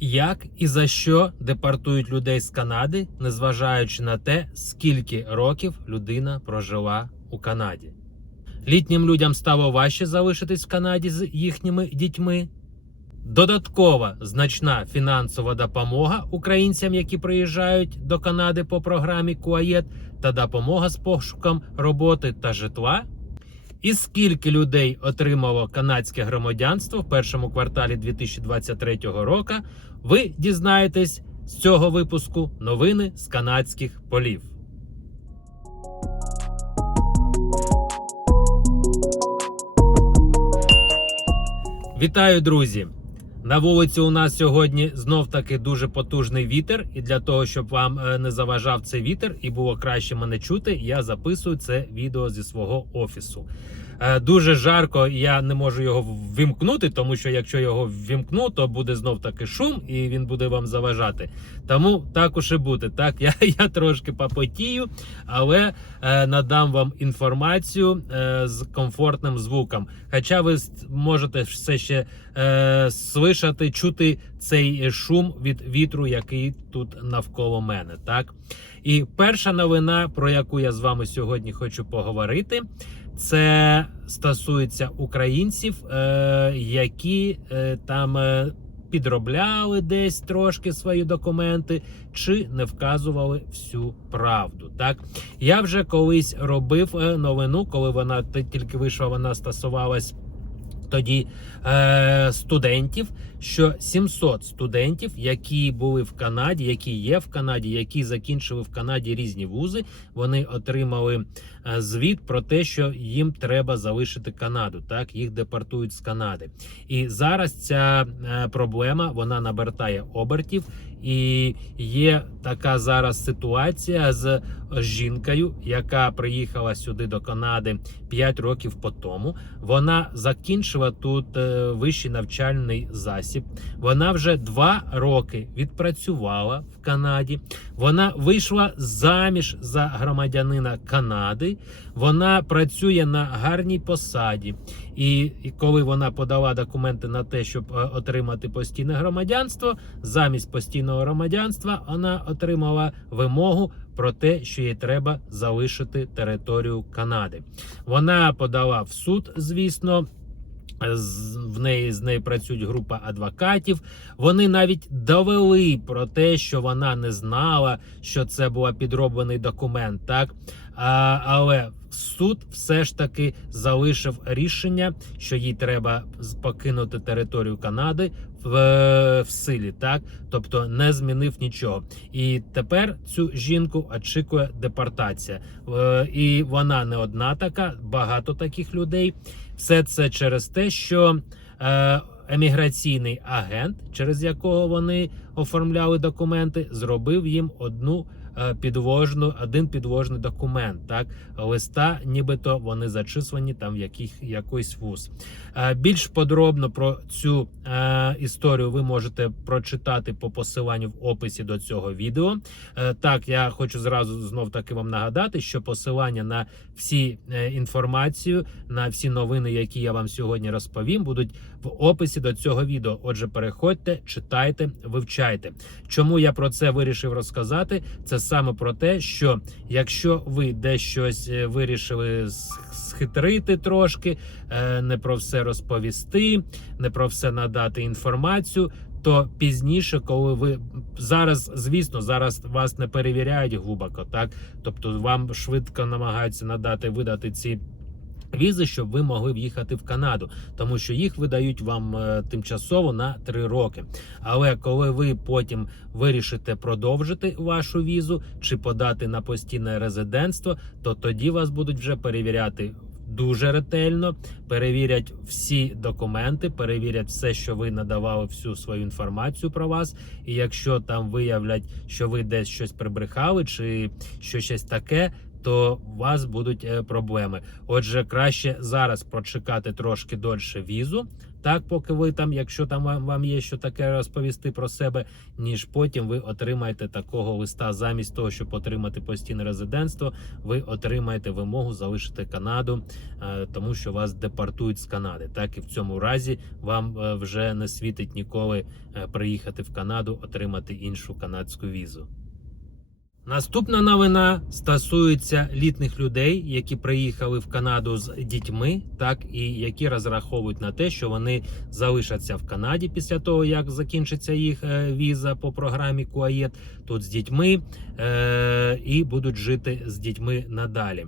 Як і за що депортують людей з Канади, незважаючи на те, скільки років людина прожила у Канаді. Літнім людям стало важче залишитись в Канаді з їхніми дітьми. Додаткова значна фінансова допомога українцям, які приїжджають до Канади по програмі КУАЄТ, та допомога з пошуком роботи та житла. І скільки людей отримало канадське громадянство в першому кварталі 2023 року, ви дізнаєтесь з цього випуску новини з канадських полів. Вітаю, друзі! На вулиці у нас сьогодні знов таки дуже потужний вітер, і для того, щоб вам е, не заважав цей вітер і було краще мене чути, я записую це відео зі свого офісу. Е, Дуже жарко, і я не можу його ввімкнути, тому що якщо його ввімкну, то буде знов таки шум і він буде вам заважати. Тому також і буде. Так, я, я трошки попотію, але е, надам вам інформацію е, з комфортним звуком. Хоча ви можете все ще е, слышати, чути цей шум від вітру, який тут навколо мене. Так, і перша новина, про яку я з вами сьогодні хочу поговорити. Це стосується українців, е, які е, там е, підробляли десь трошки свої документи, чи не вказували всю правду. Так я вже колись робив новину, коли вона тільки вийшла, вона стосувалась. Тоді е, студентів, що 700 студентів, які були в Канаді, які є в Канаді, які закінчили в Канаді різні вузи, вони отримали звіт про те, що їм треба залишити Канаду. Так їх депортують з Канади. І зараз ця е, проблема вона набертає обертів, і є така зараз ситуація з жінкою, яка приїхала сюди до Канади 5 років по тому. Вона закінчила тут е, вищий навчальний засіб. Вона вже 2 роки відпрацювала в Канаді. Вона вийшла заміж за громадянина Канади. Вона працює на гарній посаді. І, коли вона подала документи на те, щоб е, отримати постійне громадянство, замість постійного громадянства вона отримала вимогу про те, що їй треба залишити територію Канади. Вона подала в суд, звісно. В неї з нею працюють група адвокатів. Вони навіть довели про те, що вона не знала, що це був підроблений документ. Так а, але суд все ж таки залишив рішення, що їй треба покинути територію Канади в, в силі, так тобто не змінив нічого. І тепер цю жінку очікує депортація. І вона не одна така, багато таких людей. Все це через те, що е, еміграційний агент, через якого вони оформляли документи, зробив їм одну е, підложну, один підложний документ. Так, листа, нібито вони зачислені там в яких якийсь вуз. Е, більш подробно про цю е, історію ви можете прочитати по посиланню в описі до цього відео. Так, я хочу зразу знов таки вам нагадати, що посилання на всі інформацію, на всі новини, які я вам сьогодні розповім, будуть в описі до цього відео. Отже, переходьте, читайте, вивчайте. Чому я про це вирішив розказати? Це саме про те, що якщо ви дещось е, вирішили схитрити трошки, е, не про все розповісти, не про все надати інформацію. То пізніше, коли ви зараз, звісно, зараз вас не перевіряють глибоко, так тобто вам швидко намагаються надати видати ці візи, щоб ви могли в'їхати в Канаду, тому що їх видають вам е, тимчасово на 3 роки. Але коли ви потім вирішите продовжити вашу візу чи подати на постійне резидентство, то тоді вас будуть вже перевіряти. Дуже ретельно перевірять всі документи, перевірять все, що ви надавали, всю свою інформацію про вас. І якщо там виявлять, що ви десь щось прибрехали, чи що щось таке, то у вас будуть е, проблеми. Отже, краще зараз прочекати трошки дольше візу, так поки ви там, якщо там вам, вам є що таке розповісти про себе, ніж потім ви отримаєте такого листа. Замість того, щоб отримати постійне резидентство, ви отримаєте вимогу залишити Канаду, е, тому що вас депортують з Канади. Так і в цьому разі вам е, вже не світить ніколи приїхати в Канаду, отримати іншу канадську візу. Наступна новина стосується літніх людей, які приїхали в Канаду з дітьми, так і які розраховують на те, що вони залишаться в Канаді після того, як закінчиться їх е, віза по програмі КУАЄТ тут з дітьми е- і будуть жити з дітьми надалі.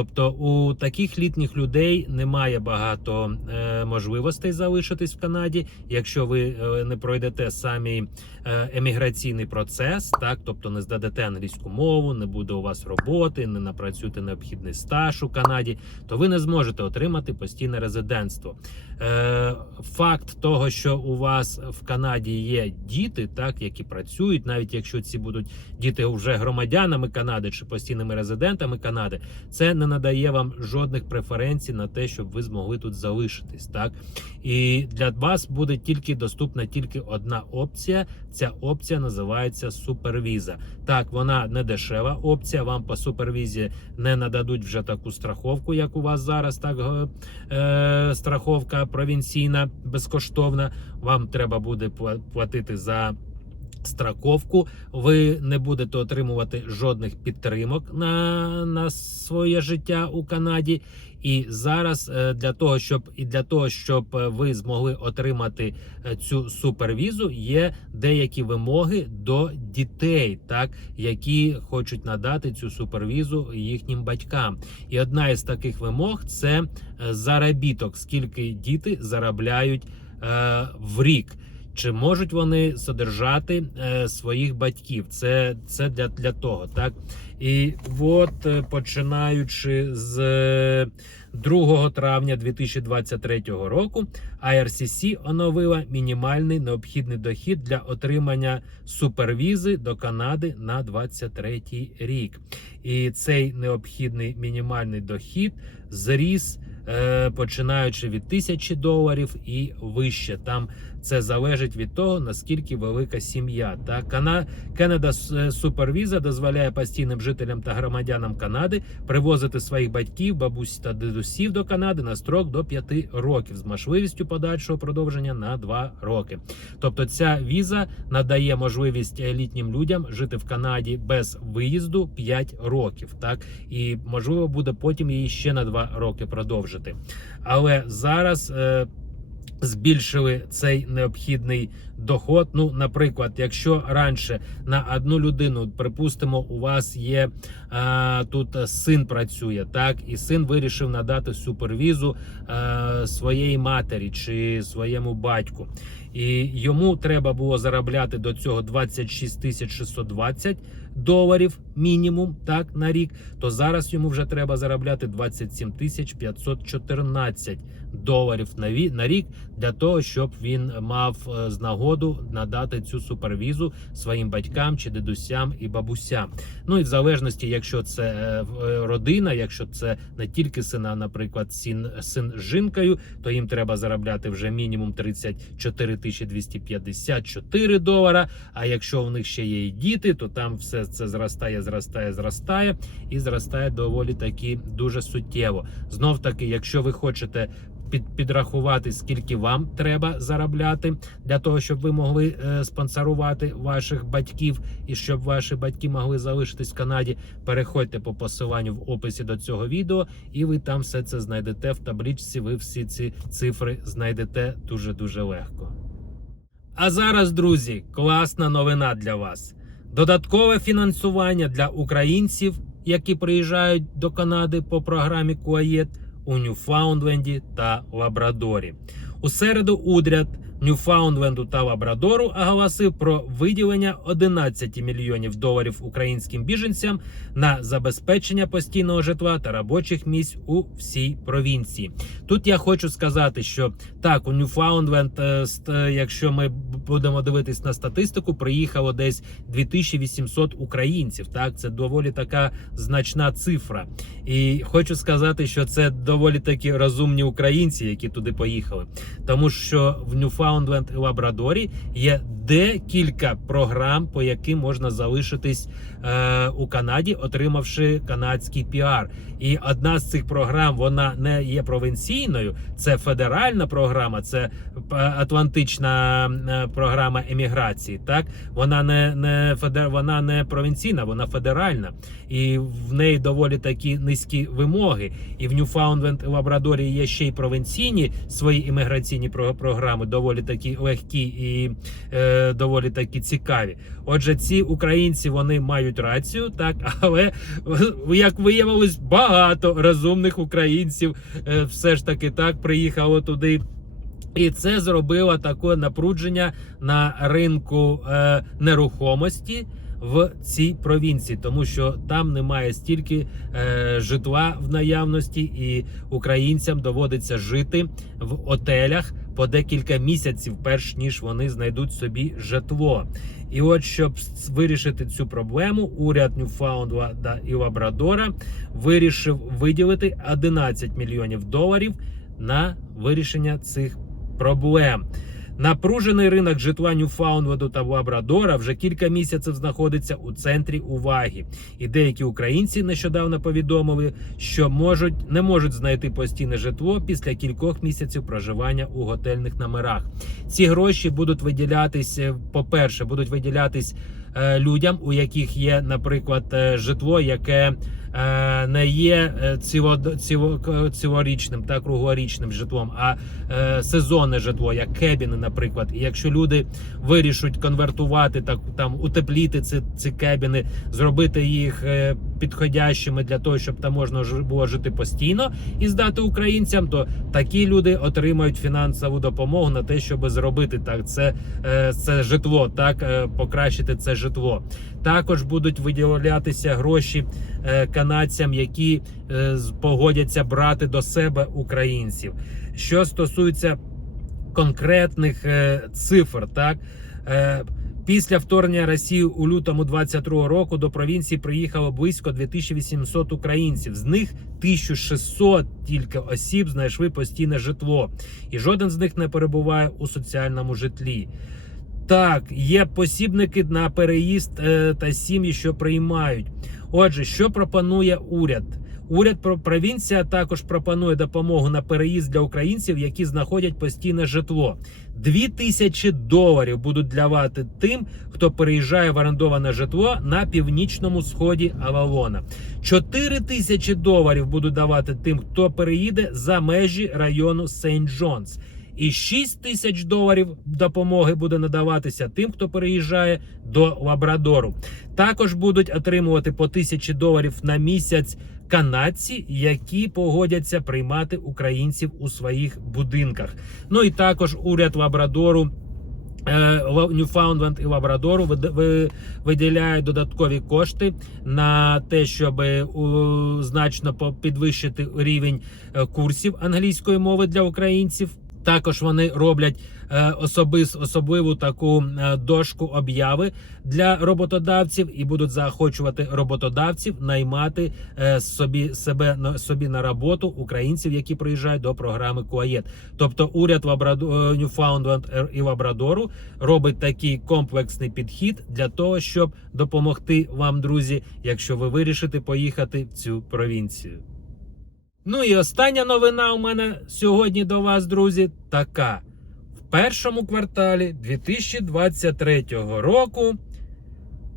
Тобто у таких літніх людей немає багато е, можливостей залишитись в Канаді, якщо ви е, не пройдете самі е, еміграційний процес, так тобто не здадете англійську мову, не буде у вас роботи, не напрацюєте необхідний стаж у Канаді, то ви не зможете отримати постійне резидентство. Е, факт того, що у вас в Канаді є діти, так які працюють, навіть якщо ці будуть діти вже громадянами Канади чи постійними резидентами Канади, це не надає вам жодних преференцій на те, щоб ви змогли тут залишитись. Так і для вас буде тільки доступна тільки одна опція. Ця опція називається супервіза. Так, вона не дешева опція. Вам по супервізі не нададуть вже таку страховку, як у вас зараз. Так е, страховка провінційна безкоштовна. Вам треба буде пла- платити за. Страховку, ви не будете отримувати жодних підтримок на, на своє життя у Канаді. І зараз е, для того, щоб і для того, щоб е, ви змогли отримати е, цю супервізу, є деякі вимоги до дітей, так які хочуть надати цю супервізу їхнім батькам. І одна із таких вимог це заробіток, скільки діти заробляють е, в рік. Чи можуть вони содержати е, своїх батьків? Це, це для, для того, так? І от е, починаючи з е, 2 травня 2023 року, IRCC оновила мінімальний необхідний дохід для отримання супервізи до Канади на 23 рік. І цей необхідний мінімальний дохід зріс. е, Починаючи від тисячі доларів і вище, там це залежить від того наскільки велика сім'я. Та Кана Canada Супервіза дозволяє постійним жителям та громадянам Канади привозити своїх батьків, бабусь та дідусів до Канади на строк до 5 років з можливістю подальшого продовження на 2 роки. Тобто, ця віза надає можливість літнім людям жити в Канаді без виїзду 5 років. Так і можливо буде потім її ще на 2 роки продовжити. Але зараз. Е, Збільшили цей необхідний доход. Ну, наприклад, якщо раніше на одну людину, припустимо, у вас є а, тут син працює, так і син вирішив надати супервізу а, своєї матері чи своєму батьку, і йому треба було заробляти до цього 26 тисяч 620 доларів мінімум, так на рік. То зараз йому вже треба заробляти 27 тисяч 514 доларів ві- на рік для того, щоб він мав е, з нагоду надати цю супервізу своїм батькам чи дідусям і бабусям. Ну і в залежності, якщо це е, е, родина, якщо це не тільки сина, наприклад, син, син з жінкою, то їм треба заробляти вже мінімум 34 тисячі 254 долара. А якщо в них ще є і діти, то там все це зростає, зростає, зростає і зростає доволі таки дуже суттєво. Знов таки, якщо ви хочете під, підрахувати, скільки вам треба заробляти для того, щоб ви могли е, спонсорувати ваших батьків і щоб ваші батьки могли залишитись в Канаді. Переходьте по посиланню в описі до цього відео, і ви там все це знайдете в табличці. Ви всі ці цифри знайдете дуже дуже легко. А зараз, друзі, класна новина для вас. Додаткове фінансування для українців, які приїжджають до Канади по програмі КУАЄТ у Ньюфаундленді та Лабрадорі. У середу уряд Ньюфаундленду та Лабрадору оголосив про виділення 11 мільйонів доларів українським біженцям на забезпечення постійного житла та робочих місць у всій провінції. Тут я хочу сказати, що так, у Ньюфаундленд, е, е, якщо ми будемо дивитись на статистику, приїхало десь 2800 українців. Так, це доволі така значна цифра. І хочу сказати, що це доволі такі розумні українці, які туди поїхали. Тому що в Ньюфаундленд і Лабрадорі є декілька програм, по яким можна залишитись е, у Канаді, отримавши канадський піар. І одна з цих програм вона не є провінційною, це федеральна програма, це е, Атлантична е, програма еміграції. Так вона не, не федер, вона не провінційна, вона федеральна, і в неї доволі такі низькі вимоги. І в Ньюфаундленд Лабрадорі є ще й провінційні свої імміграційні про- програми, доволі такі легкі і е, доволі такі цікаві. Отже, ці українці вони мають рацію, так але як виявилось, багато розумних українців е, все ж таки так приїхало туди. І це зробило таке напрудження на ринку е, нерухомості в цій провінції, тому що там немає стільки е, житла в наявності, і українцям доводиться жити в отелях по декілька місяців, перш ніж вони знайдуть собі житло. І от щоб вирішити цю проблему, уряд Ньюфаундленда і Лабрадора вирішив виділити 11 мільйонів доларів на вирішення цих проблем. Напружений ринок житла Ньюфаундленду та Лабрадора вже кілька місяців знаходиться у центрі уваги, і деякі українці нещодавно повідомили, що можуть не можуть знайти постійне житло після кількох місяців проживання у готельних номерах. Ці гроші будуть виділятись, е, по-перше, будуть виділятись е, людям, у яких є, наприклад, е, житло, яке не є е, ціло, ціло, цілорічним та круглорічним житлом, а е, сезонне житло, як кебіни, наприклад. І якщо люди вирішують конвертувати так там утепліти ці, ці кебіни, зробити їх е, підходящими для того, щоб там можна було жити постійно і здати українцям, то такі люди отримають фінансову допомогу на те, щоб зробити так. Це, е, це житло, так е, покращити це житло. Також будуть виділятися гроші е, канадцям, які погодяться брати до себе українців. Що стосується конкретних цифр, так. Після вторгнення Росії у лютому 22 року до провінції приїхало близько 2800 українців. З них 1600 тільки осіб знайшли постійне житло, і жоден з них не перебуває у соціальному житлі. Так, є посібники на переїзд е, та сім'ї, що приймають. Отже, що пропонує уряд? Уряд про провінція також пропонує допомогу на переїзд для українців, які знаходять постійне житло. Дві тисячі доларів будуть давати тим, хто переїжджає в орендоване житло на північному сході Авалона. Чотири тисячі доларів будуть давати тим, хто переїде за межі району Сейнт-Джонс. І 6 тисяч доларів допомоги буде надаватися тим, хто переїжджає до Лабрадору. Також будуть отримувати по тисячі доларів на місяць канадці, які погодяться приймати українців у своїх будинках. Ну і також уряд Лабрадору. е, Ньюфаундленд і Лабрадору виділяють додаткові кошти на те, щоб значно підвищити рівень е, курсів англійської мови для українців. Також вони роблять е, особис, особливу таку е, дошку обяви для роботодавців і будуть заохочувати роботодавців наймати е, собі себе на собі на роботу українців, які приїжджають до програми КУАЄТ. Тобто уряд Лабрадо- Ньюфаундленд і Лабрадору робить такий комплексний підхід для того, щоб допомогти вам, друзі, якщо ви вирішите поїхати в цю провінцію. Ну і остання новина у мене сьогодні до вас, друзі, така. В першому кварталі 2023 року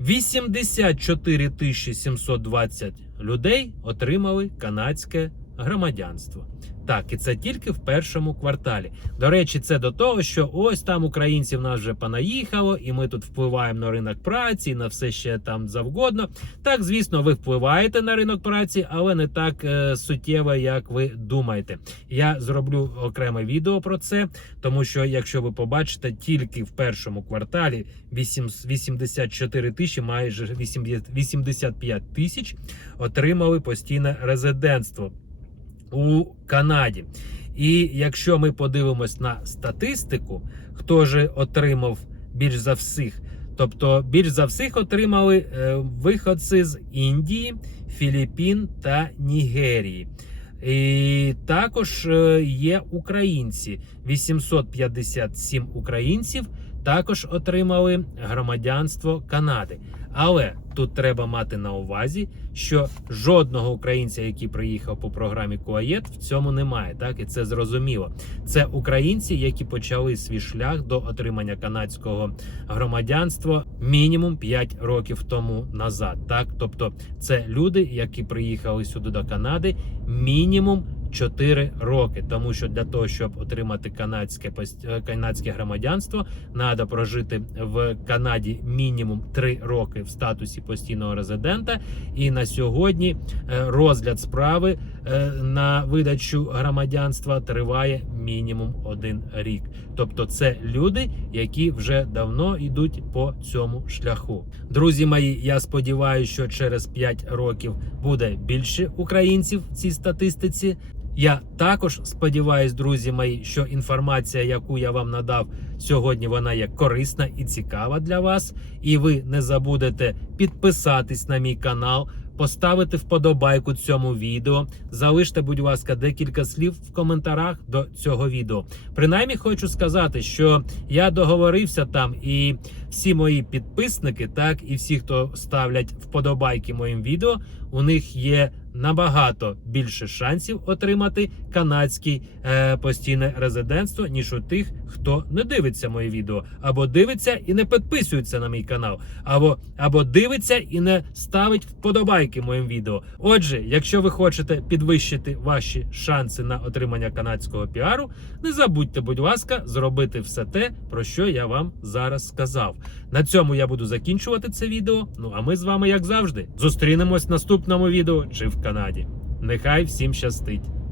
84 тисячі 720 людей отримали канадське громадянство. Так, і це тільки в першому кварталі. До речі, це до того, що ось там українців нас вже понаїхало, і ми тут впливаємо на ринок праці, на все ще там завгодно. Так, звісно, ви впливаєте на ринок праці, але не так е, суттєво, як ви думаєте. Я зроблю окреме відео про це, тому що якщо ви побачите, тільки в першому кварталі 8 84 тисячі, майже 80 85 тисяч отримали постійне резидентство у Канаді. І якщо ми подивимось на статистику, хто ж отримав більш за всіх, тобто більш за всіх отримали е, виходці з Індії, Філіппін та Нігерії. І також е, є українці. 857 українців також отримали громадянство Канади. Але тут треба мати на увазі, що жодного українця, який приїхав по програмі КУАЄТ, в цьому немає. Так і це зрозуміло. Це українці, які почали свій шлях до отримання канадського громадянства мінімум 5 років тому назад. Так, тобто, це люди, які приїхали сюди до Канади, мінімум 4 роки, тому що для того, щоб отримати канадське е, канадське громадянство, треба прожити в Канаді мінімум 3 роки в статусі постійного резидента. І на сьогодні е, розгляд справи е, на видачу громадянства триває мінімум один рік. Тобто, це люди, які вже давно йдуть по цьому шляху. Друзі мої, я сподіваюся, що через 5 років буде більше українців в цій статистиці. Я також сподіваюсь, друзі мої, що інформація, яку я вам надав сьогодні, вона є корисна і цікава для вас. І ви не забудете підписатись на мій канал, поставити вподобайку цьому відео. Залиште, будь ласка, декілька слів в коментарях до цього відео. Принаймні, хочу сказати, що я договорився там, і всі мої підписники, так і всі, хто ставлять вподобайки моїм відео, у них є набагато більше шансів отримати канадське постійне резидентство, ніж у тих, хто не дивиться мої відео, або дивиться і не підписується на мій канал, або, або дивиться і не ставить вподобайки моїм відео. Отже, якщо ви хочете підвищити ваші шанси на отримання канадського піару, не забудьте, будь ласка, зробити все те, про що я вам зараз сказав. На цьому я буду закінчувати це відео. Ну а ми з вами, як завжди, зустрінемось в наступному відео чи в Канаді. Нехай всім щастить!